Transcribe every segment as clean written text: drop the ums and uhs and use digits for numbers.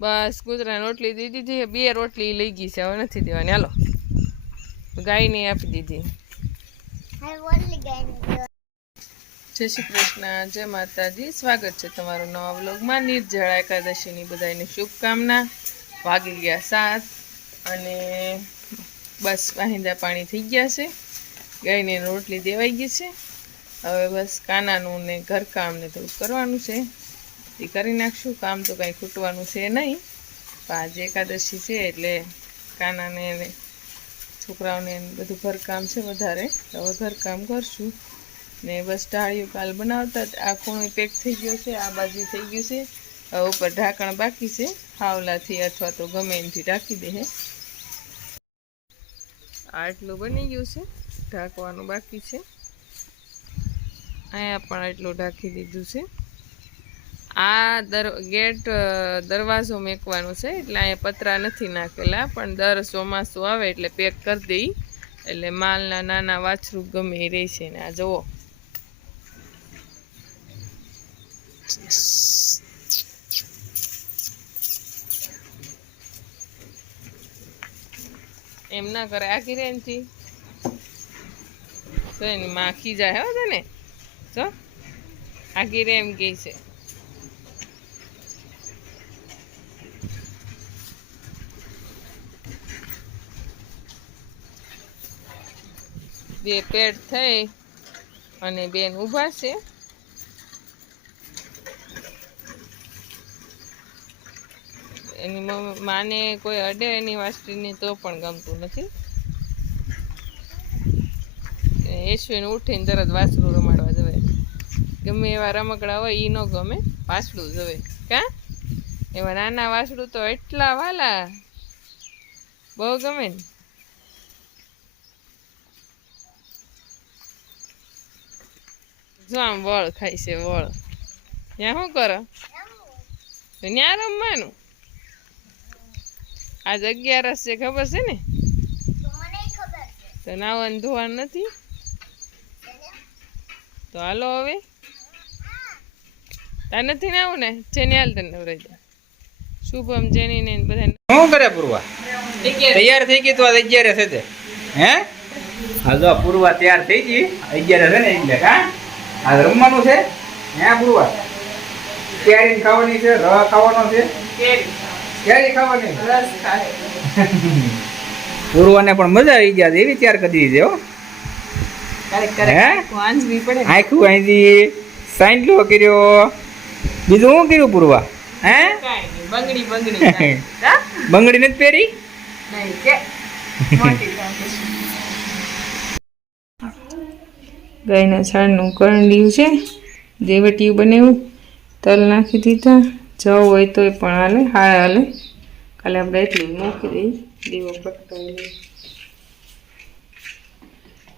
બસ કૂતરાને રોટલી દીધી હતી, 2 રોટલી લઈ ગઈ છે, હવે નથી દેવાની. હાલો ગાયને આપી દીધી. જય શ્રી કૃષ્ણ, જય માતાજી. સ્વાગત છે તમારું નવા વ્લોગમાં. નિર્જળા એકાદશીની બધાની શુભકામના. વાગી ગયા 7 અને બસ વાહિંદા પાણી થઈ ગયા છે. ગાયને રોટલી દેવાઈ ગઈ છે. હવે બસ કાનાનું ને ઘરકામ ને થોડું કરવાનું છે, એ કરી નાખશું. કામ તો કાંઈ ખૂટવાનું છે નહીં, પણ આજે એકાદશી છે એટલે કાનાને છોકરાઓને બધું ઘરકામ છે વધારે. હવે ઘરકામ કરશું ને બસ ટાળીઓ કાલ બનાવતા. આ ખૂણો પેક થઈ ગયો છે, આ બાજુ થઈ ગયું છે. હવે ઉપર ઢાંકણ બાકી છે, હાવલાથી અથવા તો ગમે એનાથી ઢાંકી દે. આટલું બની ગયું છે, ઢાંકવાનું બાકી છે. અહીંયા પણ આટલું ઢાંકી દીધું છે. આ ગેટ દરવાજો મેકવાનો છે એટલે અહીંયા પતરા નથી નાખેલા, પણ દર ચોમાસું આવે એટલે પેક કરી દઈ એટલે માલના નાના વાછરું ગમે એ રહેશે. ને આ જુઓ, એમ ના કરે આખી રે એનથી તો એની માખી જાય. હો તને જો આખી રે એમ કે છે. બે પેટ થઈ અને બેન ઊભા છે. એની માને કોઈ અડે એની વાસ્ત્રીને તો પણ ગમતું નથી. યશવીને ઉઠીને તરત વાસળું રમાડવા જવે. ગમે એવા રમકડા હોય એ ન ગમે, વાસળું જવે. કા એવા નાના વાસળું તો એટલા વાલા, બહુ ગમે ને. જો આમ વળ ખાય છે, વળ. ત્યાં શું કરો? ત્યાં રમવાનું. આજ 11 છે, ખબર છે ને? તો નાવાનું ધોવાનું નથી તો હાલો હવે. તાર નથી નાવું ને? જેની હાલ તને નવરાઈ જાય. શુભમ જેની ને બધા શું કરે પૂર્વા? તૈયાર થઈ ગઈ તો આજ 11 છે તે હે? હા જો પૂર્વા તૈયાર થઈ ગઈ, 11 છે ને એટલે. કા આજ રમવાનું છે હે પૂર્વા? કેરી ખાવાની છે, રવા ખાવાનો છે. કેરી ખાવાની, રસ ખાય. પૂર્વાને પણ મજા આવી ગયા એવી તૈયાર કરી દીધી. હો આખું અહીંથી સાંજલો કર્યો. બીજું શું કર્યું પૂર્વા? હે બંગડી નથી પહેરી? ગાયના છાણનું કરંડિયું છે, દેવટિયું બનાવ્યું, તલ નાખી દીધા. જવ હોય તોય પણ હાલે, હા હાલે. કાલે આપણે એટલું મૂકી દઈએ, દીવો પ્રગટાવી દઈએ.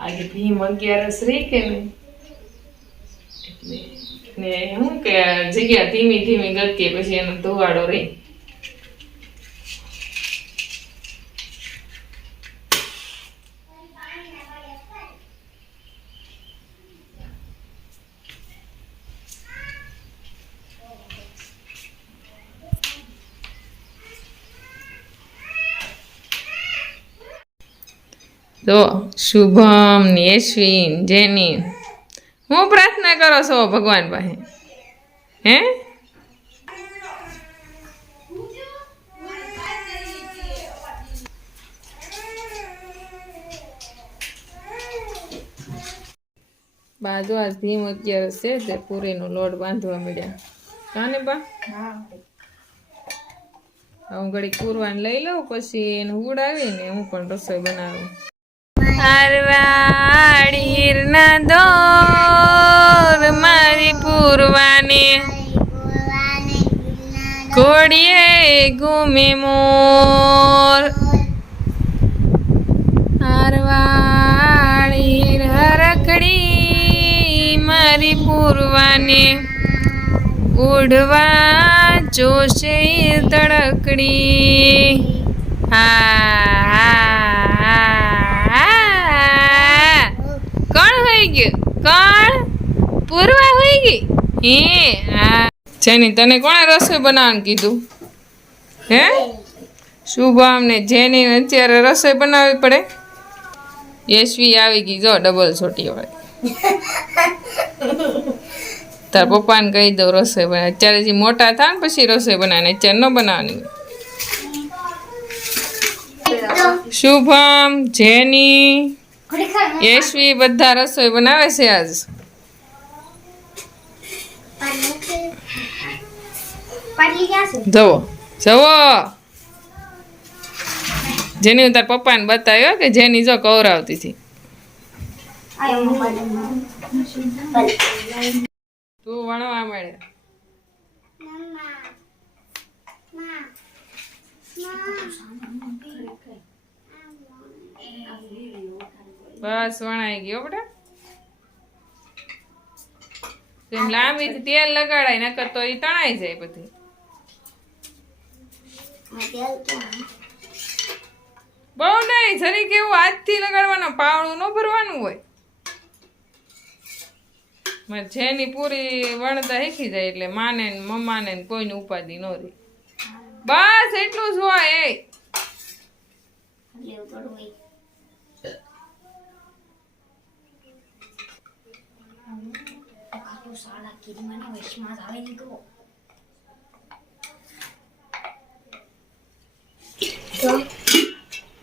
આજે ભીમ 11 રહી કે નહીં એટલે ને શું કે જગ્યા ધીમી ધીમી ગતિએ પછી એનો ધોવાડો રહી. તો શુભમ ને યશવીન જેની હું પ્રાર્થના કરો છો ભગવાન પાસે? હે બાજુ આજ ભીમ 11 છે તે પૂરીનો લોટ બાંધવા મળ્યા. કાને બા હું ઘડી પૂરવાને લઈ લઉં, પછી એને ઉડાવીને હું પણ રસોઈ બનાવું. હારવાડીર ના દોર મારી પૂરવાને ઘોડીએ ઘૂમે મોર. હારવાડીર હરખડી મારી પૂરવાને ઉડવા જોશે તડકડી. કોણ હોઈ ગયું? કોણ? પૂરવા હોઈ ગઈ. હે હા જેની તને કોણે રસોઈ બનાવવાનું કીધું? હે શુભમ ને જેની અત્યારે રસોઈ બનાવવી પડે. યશવી આવી ગઈ જો ડબલ છોટી વાળી. તાર પપ્પાને કહી દઉં રસોઈ બનાવે. અત્યારે જે મોટા થાય ને પછી રસોઈ બનાવે, અત્યારે ન બનાવવાની. શુભમ, જેની, યશવી બધા રસોઈ બનાવે છે આજ. જવો જવો જેની હું તાર પપ્પાને બતાવ્યો કે જેની જો કવરાવતી હતી. તું વણવા મળે. બસ વણાઈ ગયો બેટા. તેમ લાંબી તેલ લગાડાય નકર તો એ તણાઈ જાય બધી. બહુ નહીં જરી કેવું હાથથી લગાડવાનો, પાવડું ન ભરવાનું હોય. જેની પૂરી વણતા શીખી જાય એટલે માને ને મમ્માને ને કોઈને ઉપાધિ ન રહે. બસ એટલું જ હોય.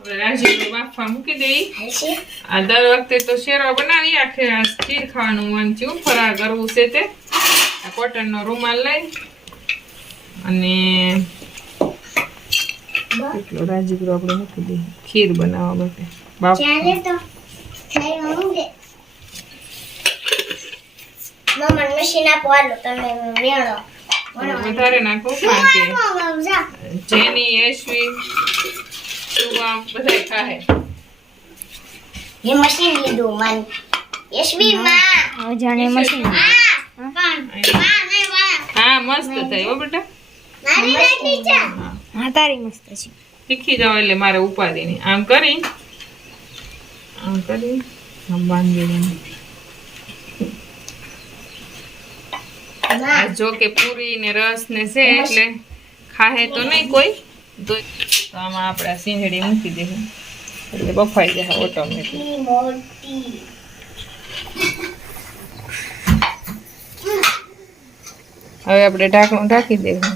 રાજીવ બાફા મૂકી દઈ. આ દર વખતે તો શેરવા બનાવી આખે આ ખીર ખાવાનું મન થયું. ફરાળ કરવું છે તે આ કોટનનો રૂમાલ લઈ અને એટલો રાજીગરો આપણે મૂકી દઈએ ખીર બનાવવા માટે. વધારે નાખો કારણ કે જેની યશવી શુભમ બધા ખાહે. ये मशीन लीधું મન યશવી માં જાણે મશીન હા મસ્ત થાય હો બેટા. મારી રાખી છે હા તારી મસ્ત છે. શીખી જાવ એટલે મારે ઉપાધિ નહીં. આમ કરી આમ બાંધી દેવાનું. જો કે પૂરી ને રસ ને છે એટલે ખાહે તો નહીં કોઈ. તો આમાં આપણે સિંહડી મૂકી દઈએ એટલે બફાઈ જાય ઓટોમેટિક. હવે આપણે ઢાંકણું ઢાંકી દેવું.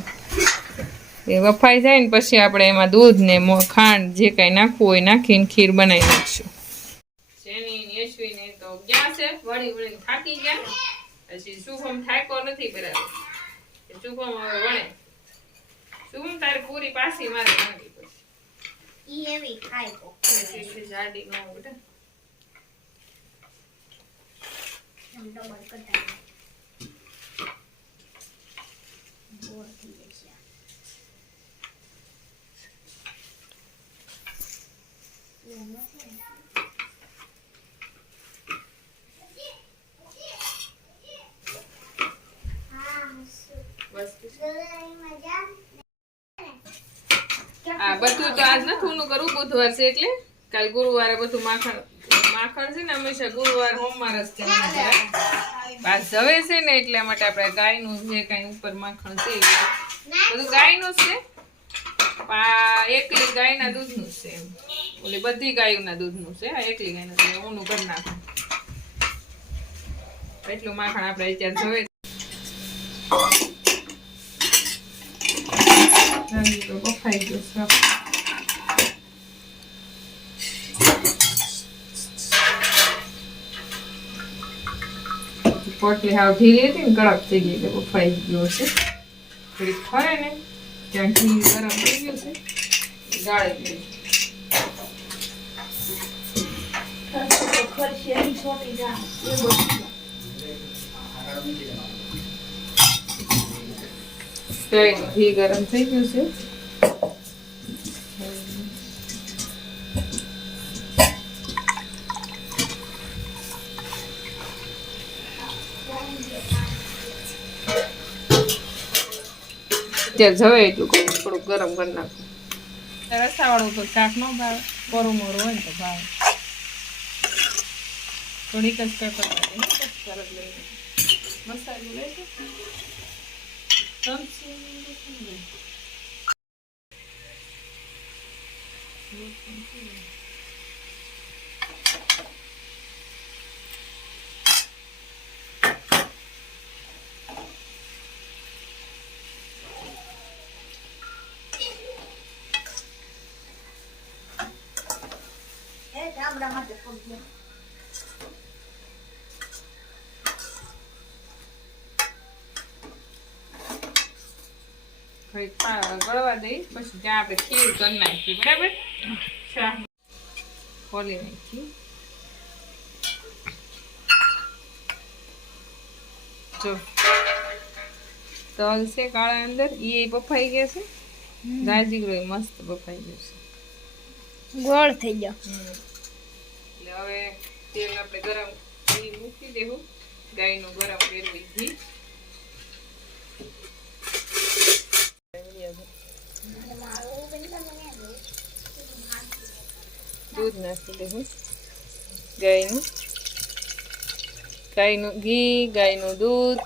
એ બફાઈ જાય ને પછી આપણે એમાં દૂધ ને ખાંડ જે કાંઈ નાખવું હોય નાખીને ખીર બનાવી નાખશું. જેની યશવીને તો ગયા છે વળી વળીને થાકી ગયા. પછી શુભમ થાક્યો નથી બરાબર. શુભમ હવે વણે. શુભમ તારે પૂરી પાછી મારે વણવી પછી. ઈ એવી ખાય કો જાડી ન હોય બેટા. हम डबल कटा बोर થઈ જશે. આ બધું તો આજ નથી ઊનું કરવું, બુધવાર છે એટલે કાલ ગુરુવારે બધું માખણ છે ને હંમેશા ગુરુવાર હોમવાર જ છે. પાસ જવે છે ને એટલા માટે આપણે ગાયનું જે કઈ ઉપર માખણ છે એ બધું ગાયનું જ છે. એકલી ગાયના દૂધનું જ છે એમ. ઓલી બધી ગાયોના દૂધનું છે. આ એકલી ગાયનું છે ઊનું કરી નાખું એટલું માખણ આપણે અત્યારે જવે તો બફાઈ ગયો. પોટલી હાવ ઢીલી હતી ને કડક થઈ ગઈ એટલે બફાઈ ગયો છે. થોડીક ફરે ને ત્યાં ઘી ગરમ થઈ ગયું છે ગાળી દઈએ. ઘી ગરમ થઈ ગયું છે. અત્યારે જવે એટલું થોડુંક ગરમ કરી નાખું. રસાવાળું તો શાક ન ભાવે, કોરું મોરું હોય ને તો ભાવે. થોડીક જ પેપર સરસ લઈને મસાલો લઈ ગળવા દઈ પછી ત્યાં આપણે ખીર કરી નાખી બરાબર ચા ખોલી નાખી જો તલ છે કાળા અંદર એ બફાઈ ગયા છે રાજીગરો મસ્ત બફાઈ ગયો છે ગોળ થઈ ગયો. એટલે હવે તેલ આપણે ગરમ ઘી મૂકી દેવું ગાયનું ગરમ કરેલું ઘી દૂધ નાખી દેવું ગાયનું ઘી ગાયનું દૂધ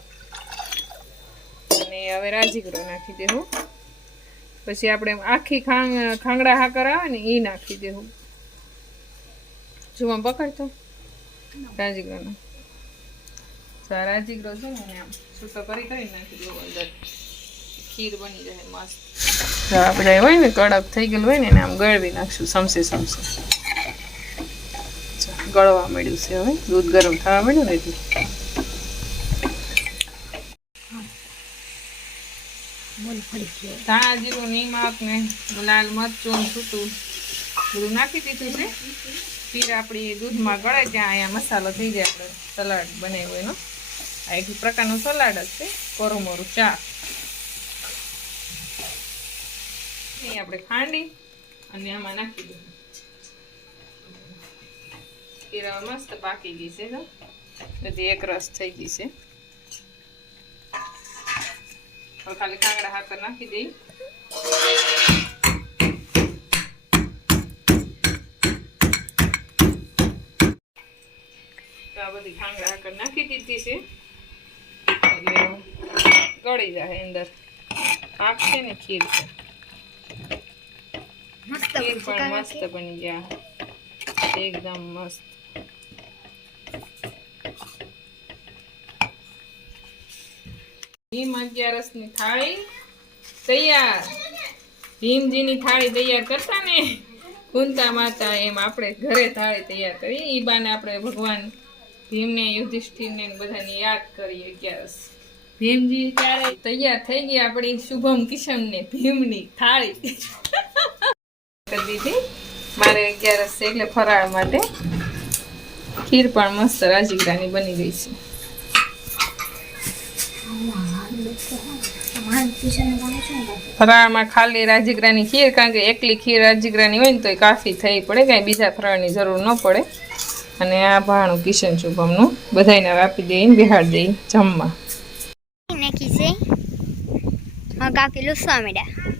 અને હવે રાજીગરો નાખી દેવું પછી આપણે આખી ખાંગડા હાકર આવે ને એ નાખી દેવું જો આમ પકડતો રાજીગરોનો રાજીગરો છે ને આમ છૂટો કરી નાખી દેવો અંદર ખીર બની જાય મસ્ત આપણે હોય ને કડક થઈ ગયેલું હોય ને એને આમ ગળવી નાખશું સમસે ગળવા મળ્યું છે હવે દૂધ ગરમ થવા મળ્યું ને એટલે ધાણા જીરું નિમક ને લાલ મરચું છૂટું બધું નાખી દીધું છે ખીર આપણી દૂધમાં ગળે ત્યાં અહીંયા મસાલો થઈ જાય આપણે સલાડ બનાવ્યું એનો આ એક પ્રકારનું સલાડ જ છે કોરું મોરું ચા આપણે ખાંડી અને આમાં નાખી દઈએ ખીર મસ્ત પાકી ગઈ છે બધી એક રસ થઈ ગઈ છે હવે ખાલી કાંગડા હાકર નાખી દઈ તો આ બધી કાંગડા હાકર નાખી દીધી છે એટલે ગળી જાય અંદર પાક છે ને ખીર છે ખીર પણ મસ્ત બની ગયા એકદમ મસ્ત ભીમ 11ની થાળી તૈયાર ભીમજીની થાળી તૈયાર કરતા ને કુંતા માતા એમ આપણે ઘરે થાળી તૈયાર કરી ઈ બાને આપણે ભગવાન ભીમને યુધિષ્ઠિરને બધાને યાદ કરીએ 11 ભીમજી ત્યારે તૈયાર થઈ ગઈ આપણી શુભમ કિશનને ભીમની થાળી કરી દીધી મારે 11 છે એટલે ફરાળ માટે ખીર પણ મસ્ત રાજીગરાની બની ગઈ છે ફરાળમાં ખાલી રાજીગરાની ખીર કારણ કે એકલી ખીર રાજીગરાની હોય ને તો એ કાફી થઈ પડે કાંઈ બીજા ફરાળની જરૂર ન પડે અને આ ભાણું કિશન શુભમનું બધાને આપી દઈને બિહાડ દઈ જમવા નાખી છે હા કાકી લુસવા માંડ્યા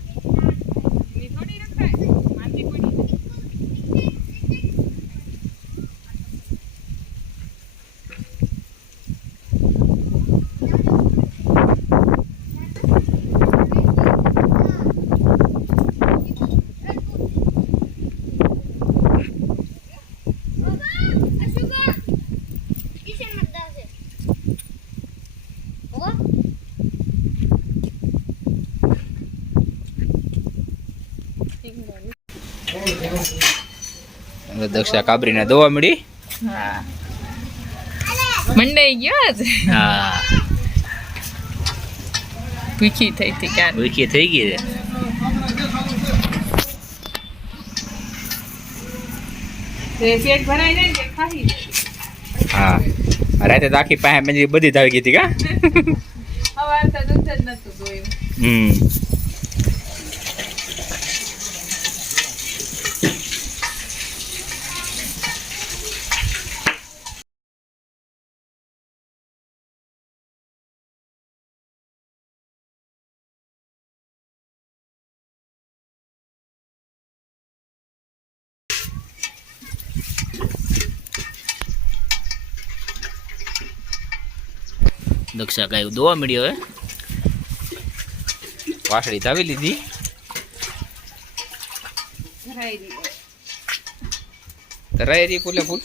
દક્ષા કાબરીને દવા મળી હા મંડાઈ ગયો આજ હા ભૂખી થઈ હતી ક્યાં ભૂખી થઈ ગઈ છે પેટ ભરાઈ જાય ને ખાઈ હા રાતે તો આખી પાસે બધી ધાવી ગઈ હતી કા સવાર તો દૂધ જ નતું જોયું દક્ષા ગાય દોવા મળ્યો હવે વાસળી ધાવી લીધી ભરાઈ દીધી ધરાય ફૂલે ફૂલ.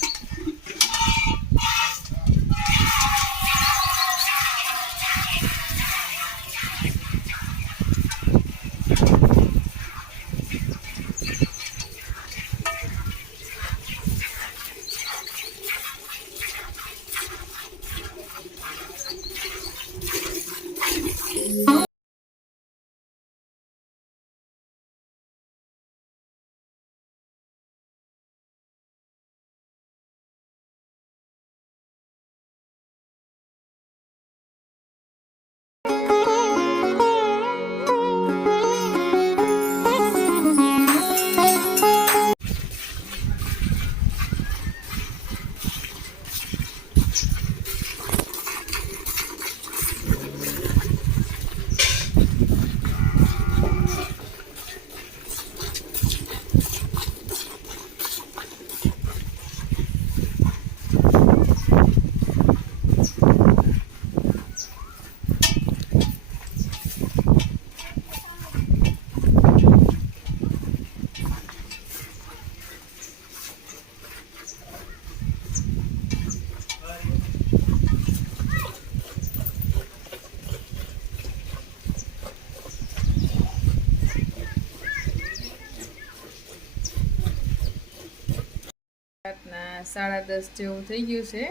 રાતના 10:30 જેવું થઈ ગયું છે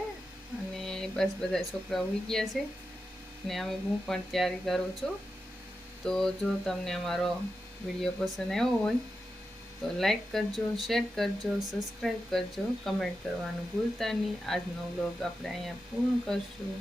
અને બસ બધા છોકરાઓ હોઈ ગયા છે ને હું પણ તૈયારી કરું છું. તો જો તમને અમારો વિડીયો પસંદ આવ્યો હોય તો લાઈક કરજો, શેર કરજો, સબસ્ક્રાઈબ કરજો, કમેન્ટ કરવાનું ભૂલતા નહીં. આજનો વ્લોગ આપણે અહીંયા પૂર્ણ કરશું.